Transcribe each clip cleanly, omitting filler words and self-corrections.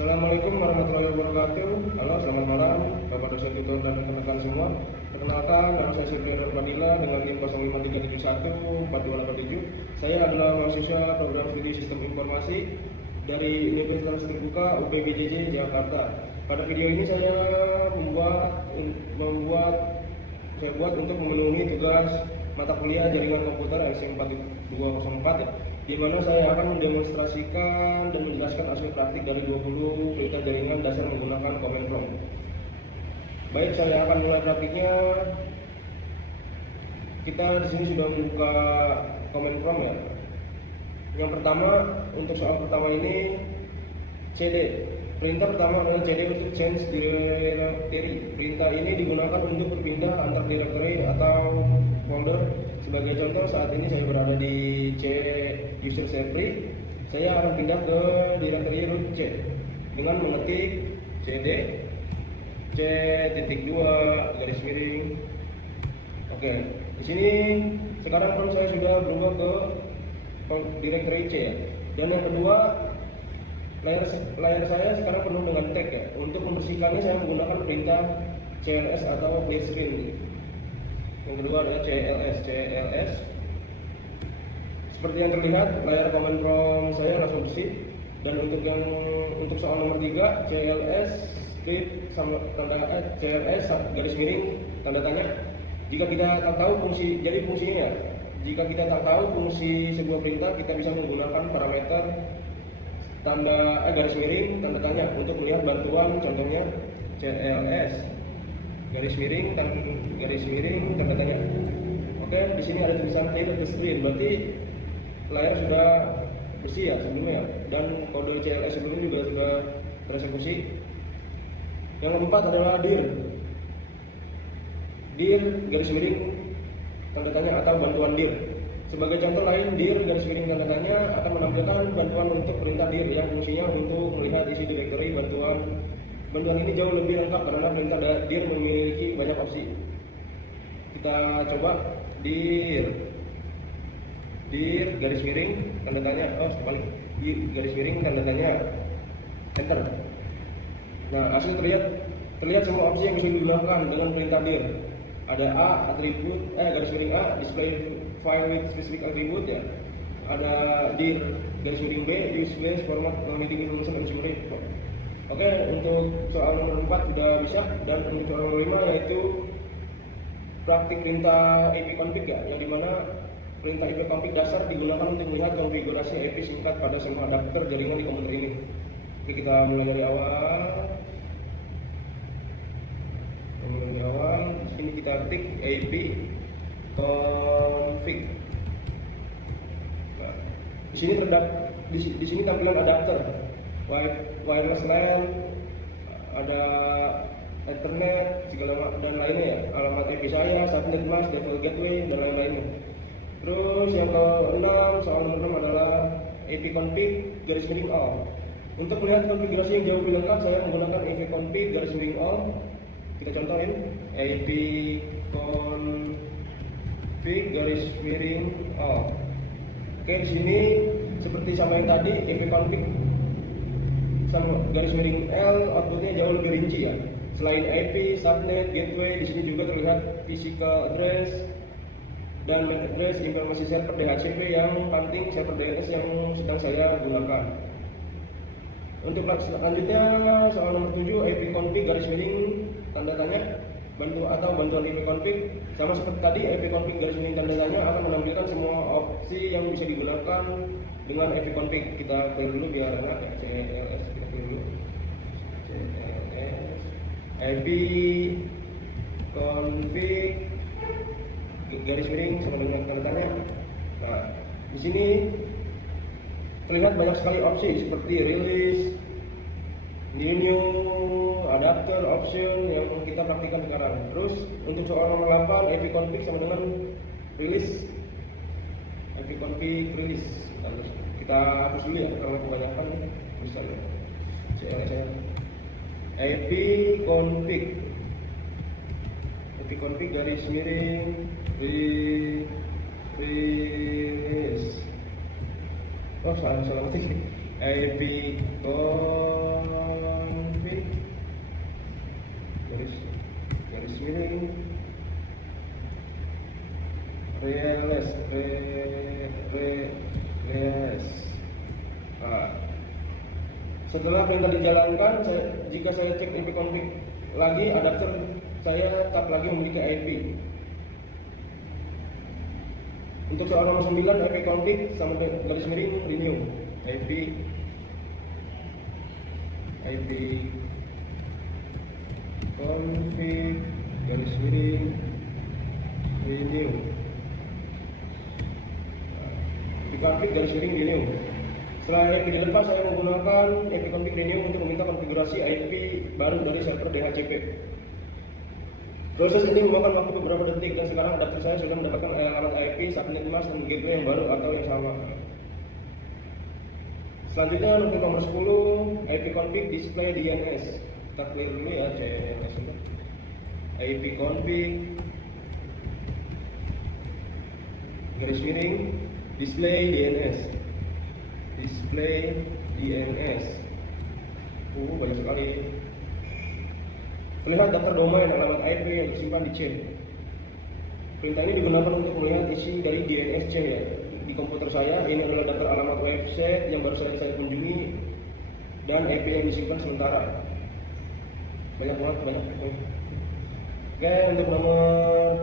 Assalamualaikum warahmatullahi wabarakatuh. Halo, selamat malam Bapak dosen tutor dan rekan-rekan semua. Perkenalkan, nama saya Sylvia Fadila dengan NIM 053714287. Saya adalah mahasiswa program studi Sistem Informasi dari Universitas Terbuka UPBJJ Jakarta. Pada video ini saya buat untuk memenuhi tugas mata kuliah jaringan komputer LC 4204 ya, di mana saya akan mendemonstrasikan dan menjelaskan hasil praktik dari 20 perintah jaringan dasar menggunakan command prompt. Baik, saya akan mulai praktiknya. Kita di sini sudah membuka command prompt ya. Yang pertama, untuk soal pertama ini CD. Perintah pertama adalah CD untuk change directory. Perintah ini digunakan untuk berpindah antar directory atau folder. Sebagai contoh, saat ini saya berada di C user server. Saya akan pindah ke directory root C dengan mengetik cd c.2 garis miring. Oke, di sini sekarang saya sudah berubah ke directory C ya. Dan yang kedua, layar saya sekarang penuh dengan tag ya. Untuk membersihkannya saya menggunakan perintah cls atau clear screen. Yang kedua adalah cls. Seperti yang terlihat, layar command prompt saya langsung bersih. Dan untuk soal nomor 3, cls script sama tanda cls garis miring tanda tanya. Jika kita tak tahu fungsi, jadi fungsinya, jika kita tak tahu fungsi sebuah perintah, kita bisa menggunakan parameter tanda garis miring tanda tanya untuk melihat bantuan. Contohnya cls garis miring tanda tanya. Oke, di sini ada tulisan clear the screen, berarti layar sudah bersih ya sebelumnya, dan kode cls sebelumnya juga sudah tereksekusi. Yang keempat adalah dir garis miring tanda tanya atau bantuan dir. Sebagai contoh lain, dir garis miring tanda tanya akan menampilkan bantuan untuk perintah dir yang fungsinya untuk melihat isi directory bantuan. Bantuan ini jauh lebih lengkap karena perintah dir memiliki banyak opsi. Kita coba dir garis miring tanda tanya, dir garis miring tanda tanya, enter. Nah, hasil terlihat semua opsi yang bisa digunakan dengan perintah dir. Ada A, atribut garis miring A, display file with specific attribute ya. Ada dir garis miring B, display format formatting information garis miring. Oke, untuk soal nomor 4 sudah bisa, dan untuk soal nomor 5 yaitu praktik perintah ipconfig ya, yang dimana perintah ipconfig dasar digunakan untuk melihat konfigurasi IP singkat pada semua adapter jaringan di komputer ini. Oke, kita mulai dari awal. Di sini kita ketik ipconfig. Nah, di sini tampilan adapter, wireless LAN, ada Ethernet, segala dan lainnya ya, alamat IP saya, subnet mask, default gateway dan lain-lainnya. Terus yang ke-6, soal nomor 6 adalah ipconfig garis miring all. Untuk melihat konfigurasi yang jauh lebih lengkap, saya menggunakan ipconfig garis miring all. Kita contohin ipconfig garis miring all. Oke, di sini seperti sama yang tadi, ipconfig sama garis miring L, outputnya jauh lebih rinci ya. Selain IP, subnet, gateway, di sini juga terlihat physical address dan MAC address, informasi server DHCP yang penting, server DNS yang sedang saya gunakan. Untuk selanjutnya soal nomor 7, ipconfig garis miring tanda tanya bantuan ipconfig. Sama seperti tadi, ipconfig garis miring tanda tanya akan menampilkan semua opsi yang bisa digunakan dengan ipconfig. Kita clear dulu biar enak ya, cls kita clear dulu. ipconfig garis miring sama dengan tanda tanya. Nah, di sini terlihat banyak sekali opsi seperti release, new adapter option yang kita praktikkan sekarang. Terus untuk soal nomor 8, ipconfig sama dengan release. ipconfig release. Kita hapus dulu ya karena kebanyakan misalnya cls ipconfig garis miring release. Salah ketik ipconfig Setelah perintah dijalankan, jika saya cek IP config lagi, adapter saya tap lagi memiliki IP. Untuk soal nomor 9, IP config sama garis miring renew. IP config garis miring renew. IP config garis miring renew. Setelah IP dilepas, saya menggunakan IP config renew untuk meminta konfigurasi IP baru dari server DHCP. Proses ini memakan waktu beberapa detik dan sekarang adapter saya sudah mendapatkan alamat IP, subnet mask, dan gateway yang baru atau yang sama. Selanjutnya untuk nomor 10, IP config display DNS. Kita clear dulu ya CLS itu. IP config garis miring display DNS. Display DNS. Banyak sekali. Terlihat daftar domain alamat IP yang disimpan di chain. Perintah ini digunakan untuk melihat isi dari DNS chain ya. Di komputer saya ini adalah daftar alamat website yang baru saya kunjungi dan IP yang disimpan sementara. Banyak banget. Oke, untuk nomor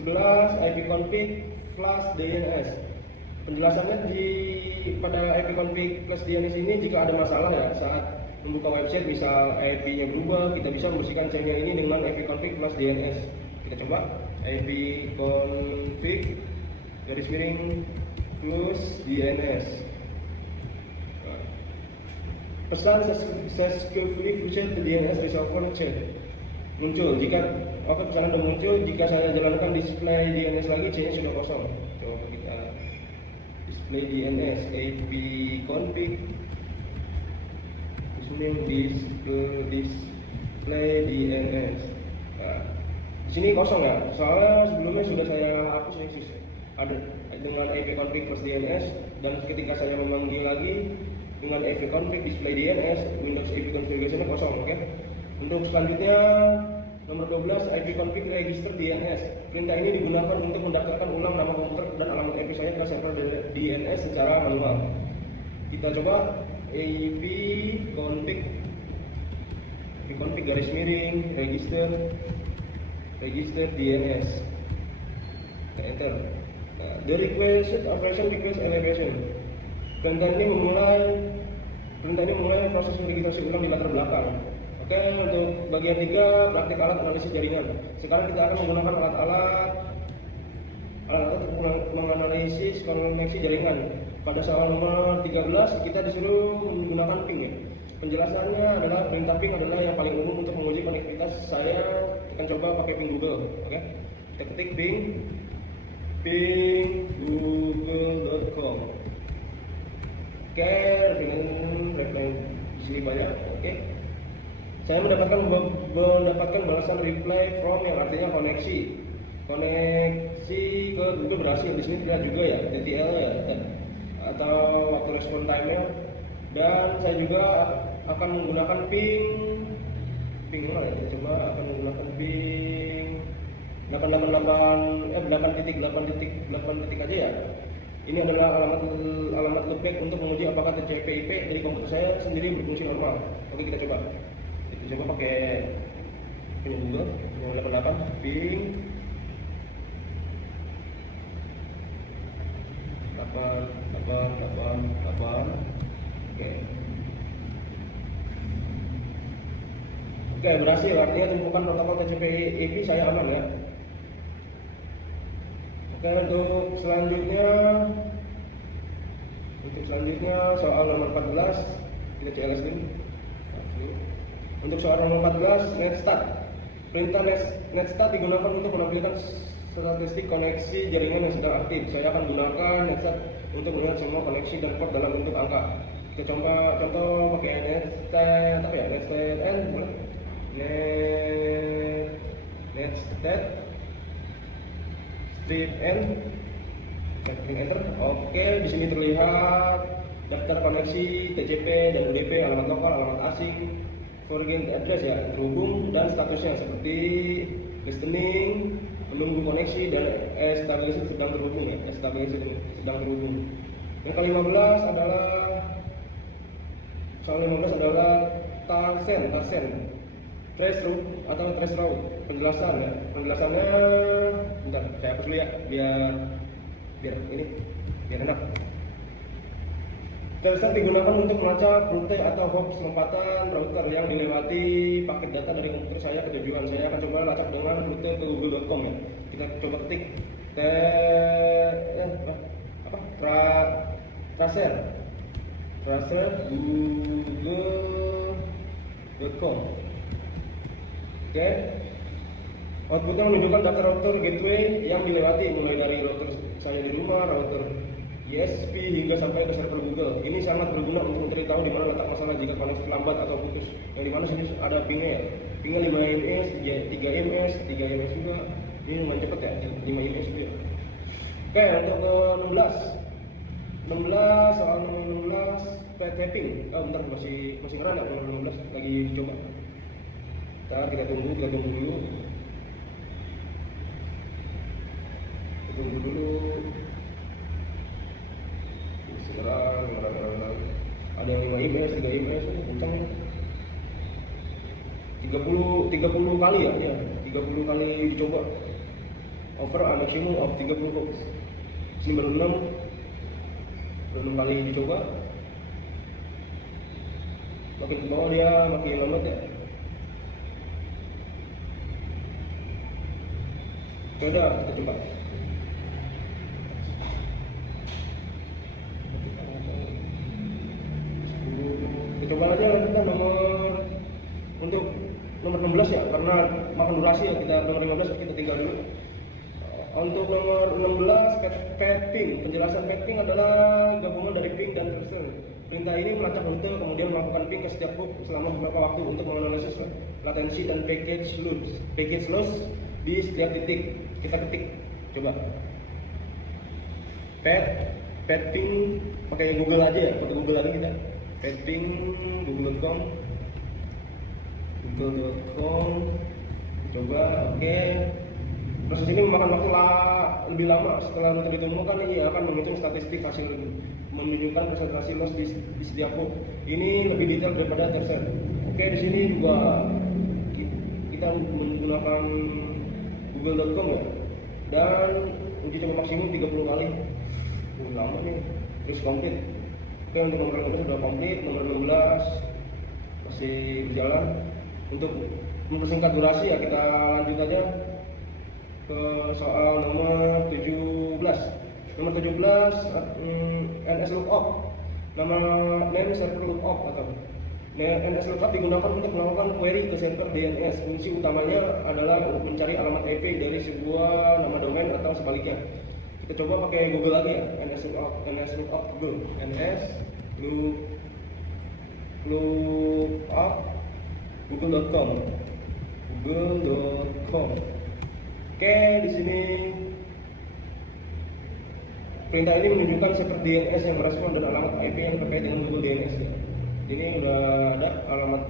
11 IP config plus DNS. Penjelasannya pada IP config plus DNS ini, jika ada masalah ya saat membuka website, misal IP-nya berubah, kita bisa membersihkan chain-nya ini dengan IP config plus DNS. Kita coba IP config garis miring plus DNS. Pesan successfully flushed the DNS resolver chain muncul. Pesanan sudah muncul jika saya jalankan display DNS lagi, chain-nya sudah kosong. Coba kita display DNS IP config display DNS. Nah, di sini kosong ya, soalnya sebelumnya sudah saya hapus ya, ada dengan IP config plus DNS, dan ketika saya memanggil lagi dengan IP config display DNS, Windows IP configuration kosong. Oke. Untuk selanjutnya nomor 12 IP config register DNS. Perintah ini digunakan untuk mendaftarkan ulang nama komputer dan alamat IP saya ke server DNS secara manual. Kita coba IP config garis miring register DNS. Kita enter. The requested operation request elevation. Perintah ini memulai proses registrasi ulang di latar belakang. Oke, untuk bagian 3, praktik alat analisis jaringan. Sekarang kita akan menggunakan alat untuk menganalisis koneksi jaringan. Pada soal nomor 13, kita disuruh menggunakan ping ya. Penjelasannya adalah perintah ping adalah yang paling umum untuk menguji konektivitas. Saya akan coba pakai ping Google. Oke, kita ketik ping google.com. Oke, referensi di sini banyak. Oke. Saya mendapatkan balasan reply from yang artinya koneksi ke Google berhasil. Di sini terlihat juga ya DTL ya atau waktu respon time-nya, dan saya juga akan menggunakan ping mana ya, coba akan menggunakan ping 8.8 aja ya. Ini adalah alamat loopback untuk menguji apakah TCP/IP dari komputer saya sendiri berfungsi normal. Oke, kita coba pakai ping Google 88 ping 8. Oke, berhasil. Artinya tumpukan protokol TCP/IP saya aman ya. Oke, untuk selanjutnya soal nomor 14 kita CLS dulu. Untuk soal nomor 14 netstart. Perintah netstart digunakan untuk menampilkan statistik koneksi jaringan yang sedang aktif. Saya akan gunakan netstart untuk melihat semua koneksi dan port dalam bentuk angka. Kita contoh pakai netstart apa ya? Netstart n boleh. Netstart strip n. Klik enter. Oke, di sini terlihat daftar koneksi TCP dan UDP, alamat lokal, alamat asing, forget address ya, terhubung, dan statusnya seperti listening, menunggu koneksi, dan established sedang terhubung ya, established sedang terhubung. Yang ke-15 adalah soal 15 adalah Tarsen trace route atau trace route. Penjelasan ya. Penjelasannya bentar, saya hapus dulu ya biar enak. Tracer digunakan untuk melacak rute atau host lompatan router yang dilewati paket data dari komputer saya ke tujuan. Saya akan coba lacak dengan rute ke google.com ya. Kita coba ketik tracer google.com. Oke. Outputnya menunjukkan data router gateway yang dilewati, mulai dari router saya di rumah, router ISP hingga sampai ke server Google. Ini sangat berguna untuk mencari tahu di mana letak masalah jika koneksi lambat atau putus. Yang di mana sini ada pingnya ya. Pingnya 5 ms, 3 ms, 3 ms juga. Ini lumayan cepet ya, 5 ms juga. Oke, untuk ke 16 soal 16 tapping. Oh bentar, masih ngeran ya nomor 16 lagi coba. Kita tunggu dulu. Sekarang ada yang 5 ms, 3 ms, kencang 30 kali ya, 30 kali dicoba over a maximum of 30 hops. Ini baru 6 kali dicoba, makin ke bawah dia makin lambat ya. Udah, kita coba. Coba aja kita untuk nomor 16 ya, karena makan durasi ya. Kita nomor 15 kita tinggal dulu. Untuk nomor 16 ping. Penjelasan ping adalah gabungan dari ping dan tracer. Perintah ini melacak rute kemudian melakukan ping ke setiap hub selama beberapa waktu untuk menganalisis latensi dan package loss di setiap titik. Kita ketik coba ping pakai Google aja ya, pakai Google aja kita. Ping google.com coba. Oke. Proses ini memakan waktu lebih lama. Setelah rute ditemukan, ini akan menghitung statistik hasil menunjukkan presentasi loss di setiap hub. Ini lebih detail daripada tracer. Oke, di sini juga kita menggunakan google.com ya, dan uji coba maksimum 30 kali. Lama nih. Terus complete. Oke, untuk nomor 15 sudah komplit, nomor 16 masih berjalan. Untuk mempersingkat durasi ya, kita lanjut aja ke soal nomor 17. Nomor 17 NS lookup. Nama name server lookup atau NS lookup digunakan untuk melakukan query ke server DNS. Fungsi utamanya adalah mencari alamat IP dari sebuah nama domain atau sebaliknya. Kita coba pakai Google lagi ya, NS lookup Google, lookup google.com. Oke, di sini perintah ini menunjukkan server DNS yang merespon dan alamat IP yang terkait dengan Google DNS. Ini udah ada alamat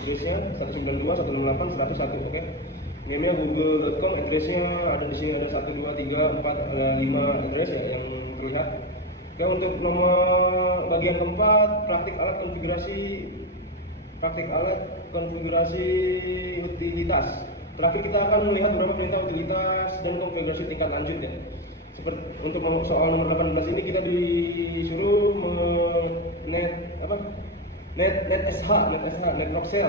address-nya 192.168.101. Oke. Name-nya google.com, address-nya ada di sini, ada 1 2 3 4 ada 5 address ya yang terlihat. Oke, untuk nomor bagian keempat praktik alat konfigurasi utilitas. Terakhir kita akan melihat beberapa perintah utilitas dan konfigurasi tingkat lanjut ya. Seperti untuk soal nomor 18 ini kita disuruh Netproxel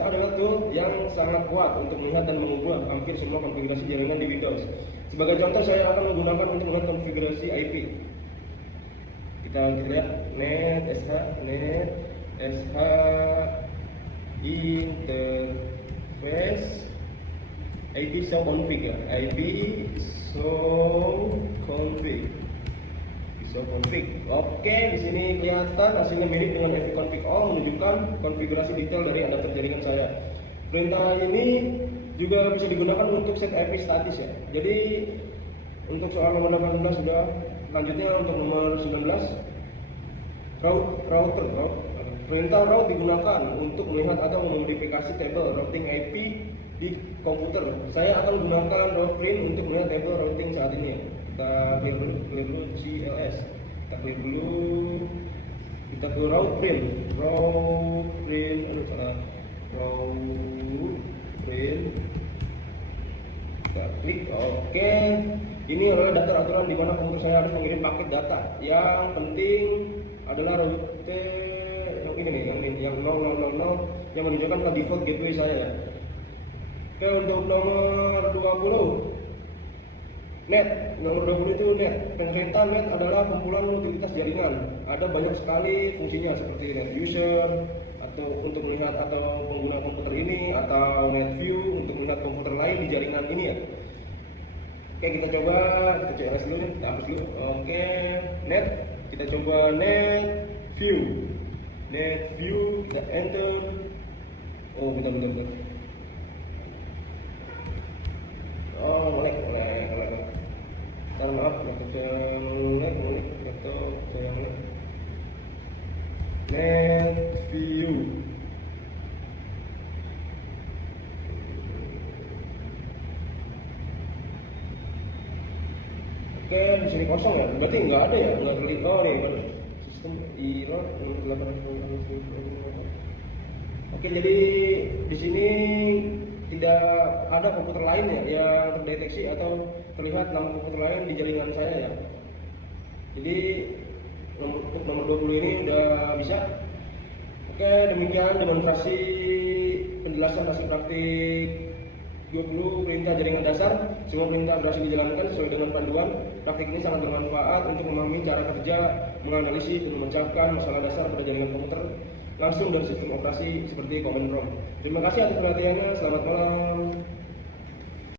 adalah tool yang sangat kuat untuk melihat dan mengubah hampir semua konfigurasi jaringan di Windows. Sebagai contoh, saya akan menggunakan untuk melihat konfigurasi IP. Kita lihat netsh interface IP show config ya, show config. Oke, di sini kelihatan hasilnya mirip dengan ipconfig all, menunjukkan konfigurasi detail dari adapter jaringan saya. Perintah ini juga bisa digunakan untuk set IP statis ya. Jadi untuk soal nomor 18 sudah. Lanjutnya untuk nomor 19 router. Perintah route digunakan untuk melihat atau memodifikasi tabel routing IP di komputer. Saya akan gunakan route print untuk melihat tabel routing saat ini. Kita clear dulu CLS. Kita clear dulu Kita ke raw print, aduh salah, raw print. Kita klik, oke. Ini adalah daftar aturan di mana komputer saya harus mengirim paket data. Yang penting adalah rute yang ini nih, yang 0000 yang menunjukkan ke default gateway saya ya. Oke, untuk nomor 20 net, nomor 20 itu net. Pengertian net adalah kumpulan utilitas jaringan. Ada banyak sekali fungsinya seperti net user atau untuk melihat atau pengguna komputer ini, atau net view untuk melihat komputer lain di jaringan ini ya. Oke, kita coba, kita CLS dulu nih, kita hapus dulu. Oke, net, kita coba net view, kita enter. Oh, bentar. Oh, boleh. Maaf, net view. Oke, di sini kosong ya, berarti nggak ada ya, nggak terlihat. Oh nih, sistem error. Oke, jadi di sini tidak ada komputer lain ya yang terdeteksi atau terlihat nama komputer lain di jaringan saya ya. Jadi untuk nomor 20 ini udah bisa. Oke, demikian demonstrasi penjelasan hasil praktik 20 perintah jaringan dasar. Semua perintah berhasil dijalankan sesuai dengan panduan. Praktik ini sangat bermanfaat untuk memahami cara kerja, menganalisis dan memecahkan masalah dasar pada jaringan komputer langsung dari sistem operasi seperti command prompt. Terima kasih atas perhatiannya. Selamat malam.